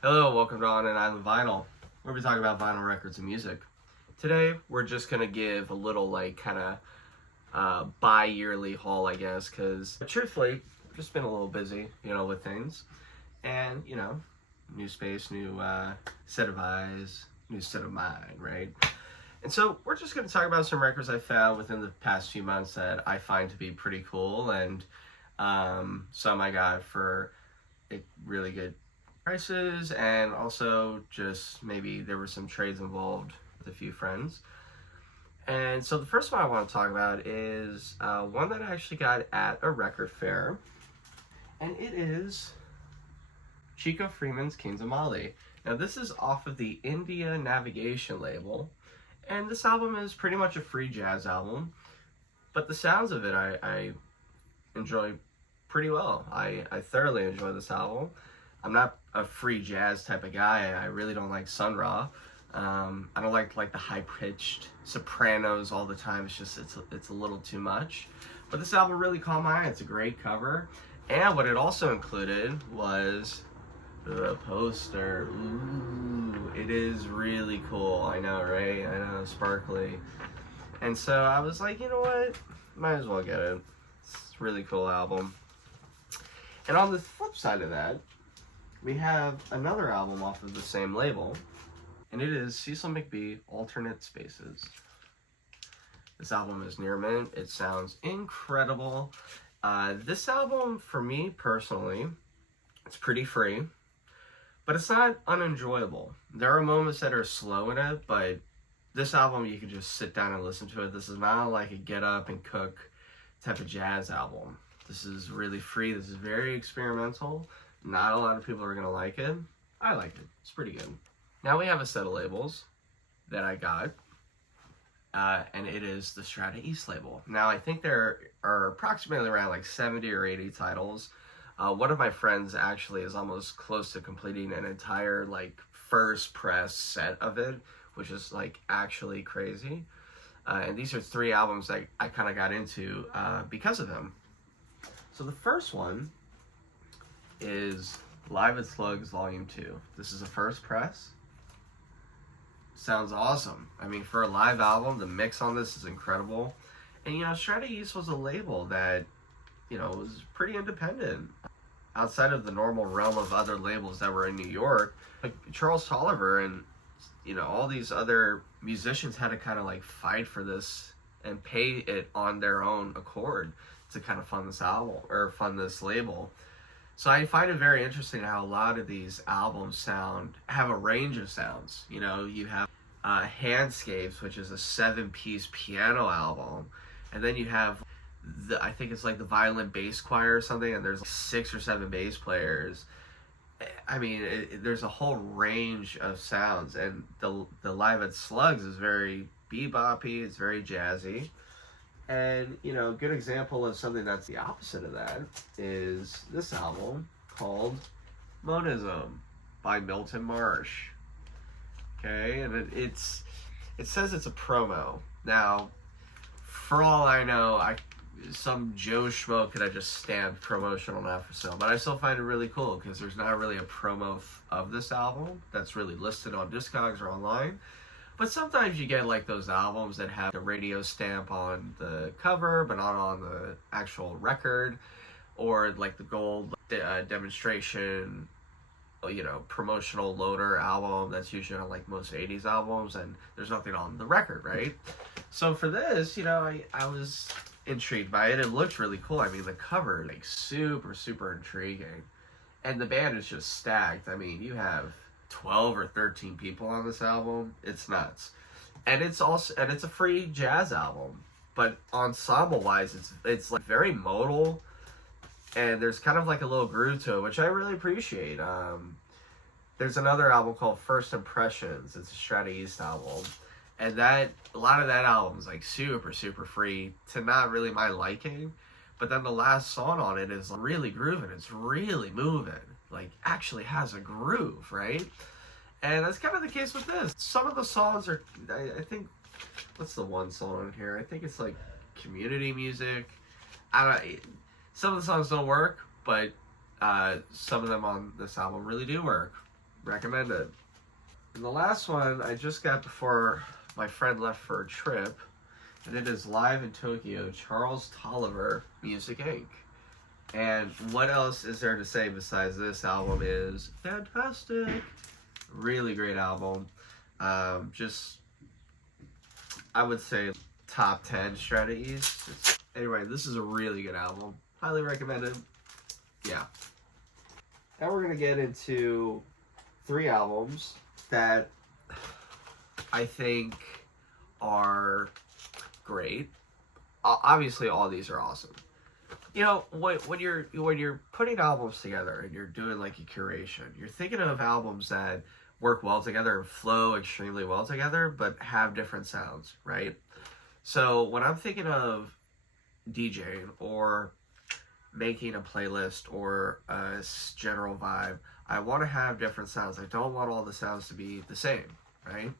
Hello, welcome to On an Island Vinyl, where we talk about vinyl records and music. Today, we're just gonna give a little bi-yearly haul, I guess, because truthfully, I've just been a little busy, with things, and new space, new set of eyes, new set of mind, right? And so we're just gonna talk about some records I found within the past few months that I find to be pretty cool, and some I got for really good prices, and also just maybe there were some trades involved with a few friends. And so the first one I want to talk about is one that I actually got at a record fair, and it is Chico Freeman's Kings of Mali. Now this is off of the India Navigation label, and this album is pretty much a free jazz album, but the sounds of it I enjoy pretty well. I thoroughly enjoy this album. I'm not a free jazz type of guy. I really don't like Sun Ra. I don't like the high pitched sopranos all the time. It's a little too much. But this album really caught my eye. It's a great cover, and what it also included was the poster. Ooh, it is really cool. I know, right? I know, sparkly. And so I was like, you know what? Might as well get it. It's a really cool album. And on the flip side of that, we have another album off of the same label, and it is Cecil McBee Alternate Spaces. This album is near mint. It sounds incredible. This album, for me personally, it's pretty free, but it's not unenjoyable. There are moments that are slow in it, but this album, you can just sit down and listen to it. This is not like a get up and cook type of jazz album. This is really free. This is very experimental. Not a lot of people are going to like it. I like it. It's pretty good. Now we have a set of labels that I got, and it is the Strata East label. Now I think there are approximately around like 70 or 80 titles. One of my friends actually is almost close to completing an entire first press set of it, which is actually crazy. And these are 3 albums that I kind of got into because of him. So the first one is Live at Slugs Volume 2. This is a first press. Sounds awesome. I mean, for a live album, the mix on this is incredible. And Strata East was a label that, was pretty independent. Outside of the normal realm of other labels that were in New York, like Charles Tolliver and, all these other musicians had to kind of fight for this and pay it on their own accord to kind of fund this album or fund this label. So I find it very interesting how a lot of these albums have a range of sounds. You have Handscapes, which is a 7-piece piano album, and then you have I think it's the violin bass choir or something, and there's 6 or 7 bass players. I mean, there's a whole range of sounds, and the Live at Slugs is very beboppy. It's very jazzy. And, a good example of something that's the opposite of that is this album called Monism by Milton Marsh. Okay, and it says it's a promo. Now, for all I know, some Joe Schmo could have just stamped promotional not for sale, but I still find it really cool because there's not really a promo of this album that's really listed on Discogs or online. But sometimes you get those albums that have the radio stamp on the cover, but not on the actual record, or the gold demonstration, promotional loader album that's usually on most 80s albums, and there's nothing on the record, right? So for this, I was intrigued by it. It looked really cool. I mean, the cover, super, super intriguing. And the band is just stacked. I mean, you have 12 or 13 people on this album. It's nuts. And it's a free jazz album, but ensemble wise it's very modal, and there's kind of a little groove to it, which I really appreciate. There's another album called First Impressions. It's a Strata East album, and a lot of that album is super, super free to not really my liking, but then the last song on it is really grooving. It's really moving, actually has a groove, right? And that's kind of the case with this. Some of the songs are, I think, what's the one song on here? I think it's community music. Some of the songs don't work, but some of them on this album really do work. recommend it. And the last one I just got before my friend left for a trip, and it is Live in Tokyo, Charles Tolliver, Music Inc. And what else is there to say besides this album is fantastic. Really great album. Just, I would say, top 10 strategies. Anyway, this is a really good album. Highly recommended. Yeah. Now we're going to get into 3 albums that I think are great. Obviously, all these are awesome. You know, when you're putting albums together and you're doing like a curation, you're thinking of albums that work well together and flow extremely well together, but have different sounds, right? So when I'm thinking of DJing or making a playlist or a general vibe, I want to have different sounds. I don't want all the sounds to be the same, right?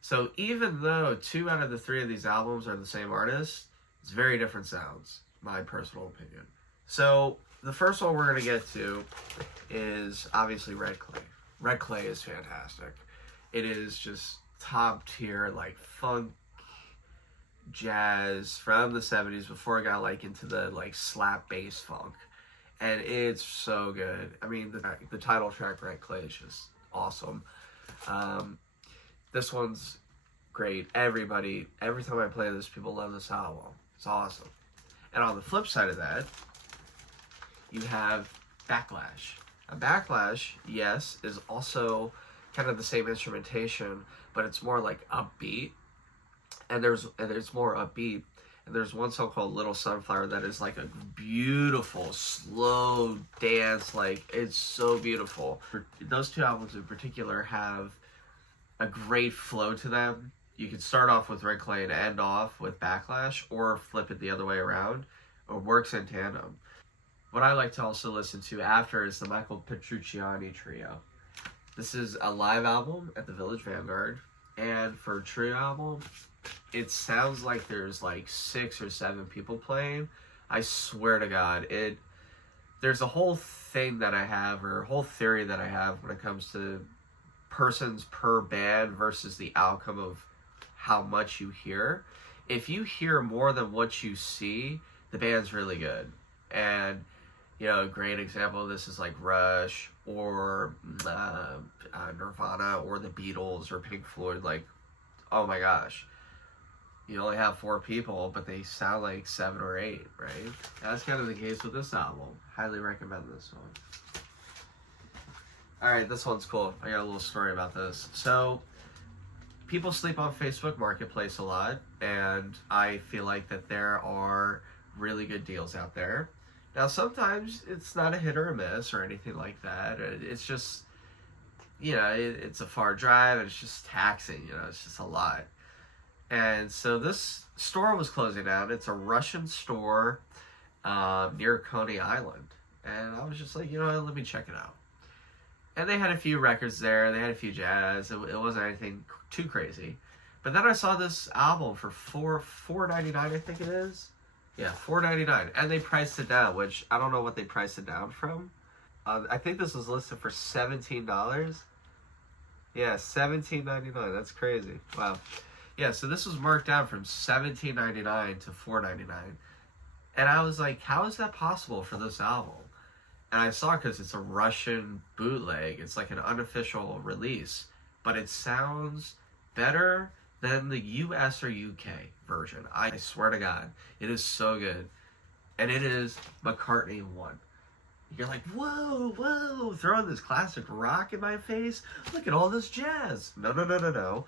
So even though 2 out of the 3 of these albums are the same artist, it's very different sounds, my personal opinion. So the first one we're going to get to is obviously Red Clay. Red Clay is fantastic. It is just top tier, like funk jazz from the 70s before it got like into the like slap bass funk. And it's so good. I mean, the title track, Red Clay, is just awesome. This one's great. Every time I play this, people love this album. It's awesome. And on the flip side of that, you have Backlash. A Backlash, yes, is also kind of the same instrumentation, but it's more like upbeat. And there's more upbeat. And there's one song called Little Sunflower that is like a beautiful, slow dance. Like, it's so beautiful. Those 2 albums in particular have a great flow to them. You can start off with Red Clay and end off with Backlash, or flip it the other way around. It works in tandem. What I like to also listen to after is the Michael Petrucciani Trio. This is a live album at the Village Vanguard, and for a trio album, it sounds like there's like 6 or 7 people playing. I swear to God, there's a whole thing that I have, or a whole theory that I have when it comes to persons per band versus the outcome of how much you hear. If you hear more than what you see, the band's really good. And you know, a great example of this is like Rush or Nirvana or the Beatles or Pink Floyd. Like, oh my gosh, you only have 4 people, but they sound like 7 or 8, right? That's kind of the case with this album. Highly recommend this one. Alright, this one's cool. I got a little story about this. So, people sleep on Facebook Marketplace a lot, and I feel like that there are really good deals out there. Now, sometimes it's not a hit or a miss or anything like that. It's just, you know, it's a far drive, and it's just taxing, you know, it's just a lot. And so this store was closing down. It's a Russian store near Coney Island. And I was just like, you know what, let me check it out. And they had a few records there. They had a few jazz. It wasn't anything too crazy. But then I saw this album for $4.99, I think it is. Yeah, $4.99. And they priced it down, which I don't know what they priced it down from. I think this was listed for $17. Yeah, $17.99. That's crazy. Wow. Yeah, so this was marked down from $17.99 to $4.99. And I was like, how is that possible for this album? And I saw because it's a Russian bootleg. It's like an unofficial release. But it sounds better than the US or UK version. I swear to God. It is so good. And it is McCartney 1. You're like, whoa, throwing this classic rock in my face? Look at all this jazz. No.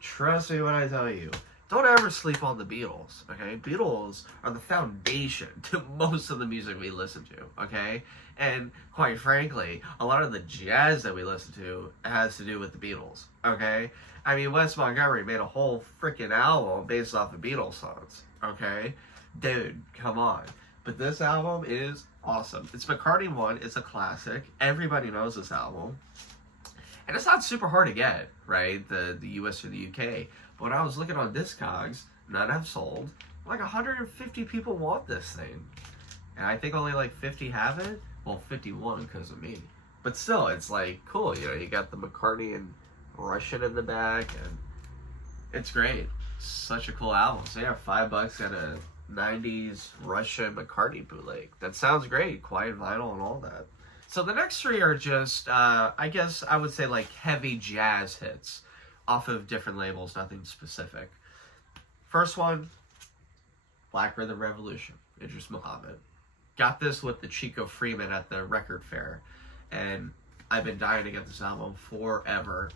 Trust me when I tell you. Don't ever sleep on the Beatles, okay? Beatles are the foundation to most of the music we listen to, okay? And quite frankly, a lot of the jazz that we listen to has to do with the Beatles, okay? I mean, Wes Montgomery made a whole freaking album based off of Beatles songs, okay? Dude, come on. But this album is awesome. It's McCartney 1. It's a classic. Everybody knows this album. And it's not super hard to get, right? The US or the UK. But when I was looking on Discogs, none have sold. Like 150 people want this thing. And I think only like 50 have it. Well, 51 because of me. But still, it's like cool. You know, you got the McCartney and Russian in the back, and it's great. Such a cool album. So yeah, $5 at a '90s Russian McCartney bootleg. That sounds great. Quiet vinyl and all that. So the next three are just, I guess I would say like heavy jazz hits off of different labels, nothing specific. First one, Black Rhythm Revolution, Idris Muhammad. Got this with the Chico Freeman at the record fair, and I've been dying to get this album forever.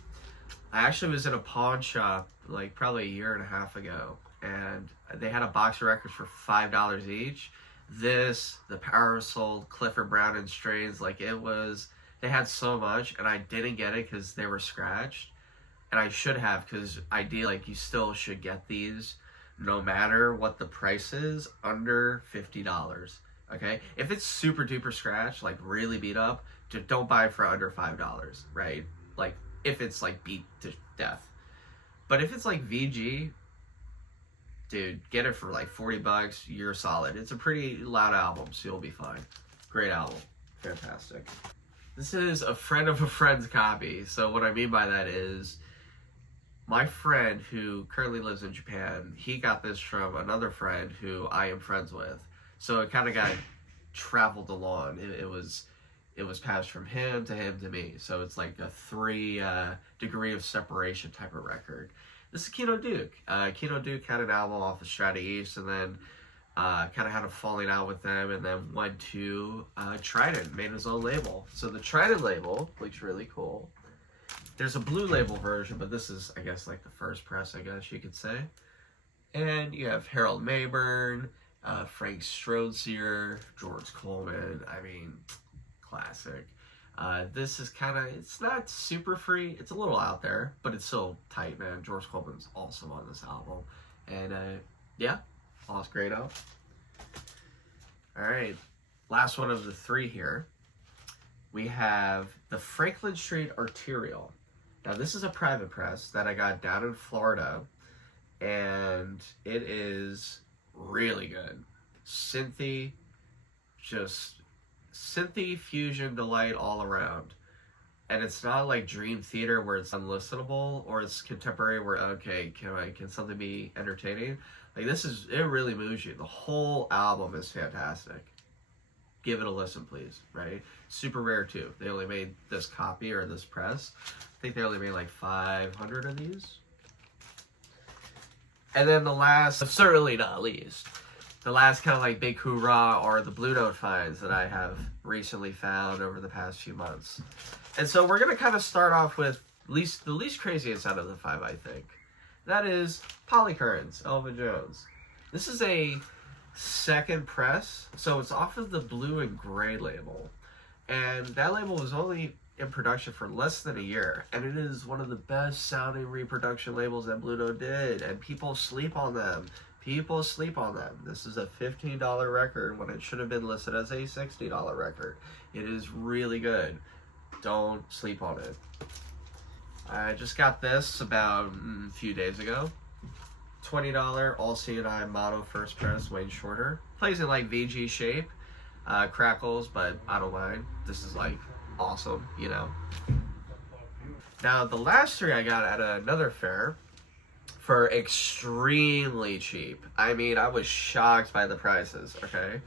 I actually was in a pawn shop like probably a year and a half ago, and they had a box of records for $5 each. This, the Power of Soul, Clifford Brown and Strains, like it was, they had so much, and I didn't get it because they were scratched, and I should have, because ideally, like, you still should get these no matter what the price is, under $50. Okay, if it's super duper scratch, like really beat up, just don't buy it for under $5, right? Like if it's like beat to death. But if it's like VG, dude, get it for like $40. You're solid. It's a pretty loud album, so you'll be fine. Great album, fantastic. This is a friend of a friend's copy. So what I mean by that is, my friend who currently lives in Japan, he got this from another friend who I am friends with. So it kind of got traveled along. It was passed from him to me. So it's like a 3 degree of separation type of record. This is Kino Duke. Kino Duke had an album off of Strata East, and then kind of had a falling out with them, and then went to Trident, made his own label. So the Trident label looks really cool. There's a blue label version, but this is, I guess, like the first press, I guess you could say. And you have Harold Mayburn, Frank Strozier, George Coleman. I mean, classic. This is kind of, it's not super free. It's a little out there, but it's still tight, man. George Coleman's awesome on this album. And yeah, all's great out. All right, last one of the three here. We have the Franklin Street Arterial. Now, this is a private press that I got down in Florida, and it is really good. Synthy, just synthy fusion delight all around. And it's not like Dream Theater where it's unlistenable, or it's contemporary where, okay, can something be entertaining? Like, this is, it really moves you. The whole album is fantastic. Give it a listen, please, right? Super rare, too. They only made this copy, or this press. I think they only made like 500 of these. And then the last, certainly not least, the last kind of like big hoorah are the Blue Note finds that I have recently found over the past few months. And so we're going to kind of start off with the least craziest out of the 5, I think. That is Polycurrents, Elvin Jones. This is a second press, so it's off of the Blue and Gray label. And that label was only in production for less than a year, and it is one of the best sounding reproduction labels that Blue Note did, and people sleep on them. People sleep on them. This is a $15 record when it should have been listed as a $60 record. It is really good. Don't sleep on it. I just got this about a few days ago. $20 all C&I mono first press, Wayne Shorter. Plays in like VG shape, crackles, but I don't mind. This is like awesome, you know. Now the last three I got at another fair for extremely cheap. I mean, I was shocked by the prices, okay?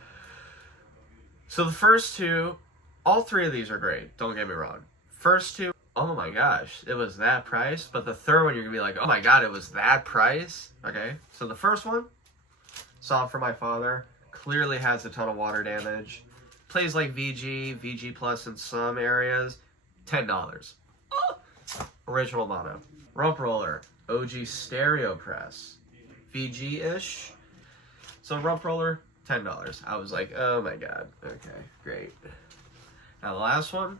So the first two, all three of these are great, don't get me wrong. First two, oh my gosh, it was that price. But the third one, you're gonna be like, oh my god, it was that price? Okay, so the first one, Song for My Father, clearly has a ton of water damage. Plays like VG Plus in some areas, $10. Oh! Original mono. Rump Roller, OG stereo press, VG-ish. So Rump Roller, $10. I was like, oh my god, okay, great. Now the last one,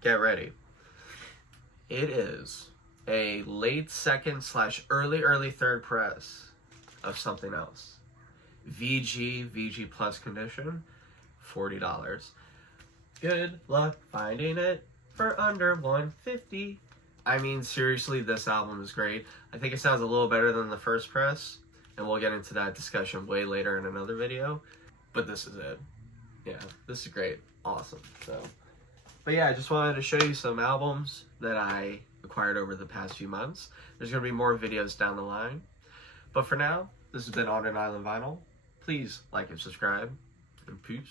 get ready. It is a late second / early third press of something else. VG Plus condition, $40. Good luck finding it for under $150. I mean, seriously, this album is great. I think it sounds a little better than the first press, and we'll get into that discussion way later in another video. But this is it. Yeah, this is great. Awesome. So, But yeah, I just wanted to show you some albums that I acquired over the past few months. There's going to be more videos down the line. But for now, this has been On an Island Vinyl. Please like and subscribe, and peace.